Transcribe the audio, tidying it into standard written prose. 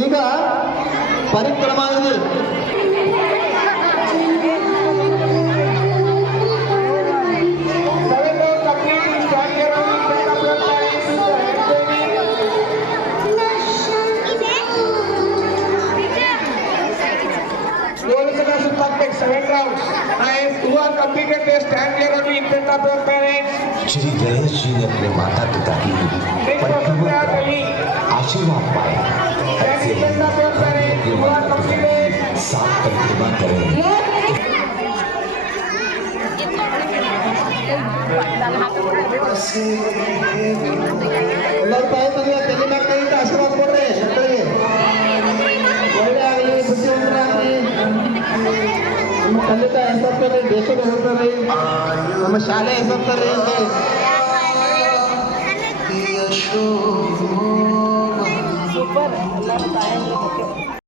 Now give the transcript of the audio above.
ಈಗ ಪರಿಕ್ರಮ ಇದೆ. श्री गणेश जी ने अपने माता पिता की परिक्रमा कराई, आशीर्वाद पाए। ऐसे ही हम अपने माता पिता की साथ परिक्रमा करें। ಆಶೀರ್ವಾದ ಕೊಡ್ರಿ ಮಕ್ಕಳಿಗೆ, ಒಳ್ಳೆ ಆಗಲಿ, ಬುದ್ಧಿವಂತರಾಗಲಿ, ನಮ್ಮ ತಂದೆ ತಾಯಿ ಹೆಸರ್ತಾರೆ, ದೇಶದ ಹೆಸರ್ತಾರೆ, ನಮ್ಮ ಶಾಲೆ ಹೆಸರ್ತಾರೆ ಅಂತ ಸೂಪರ್. ಎಲ್ಲರೂ ತಾಯಂದ್ರು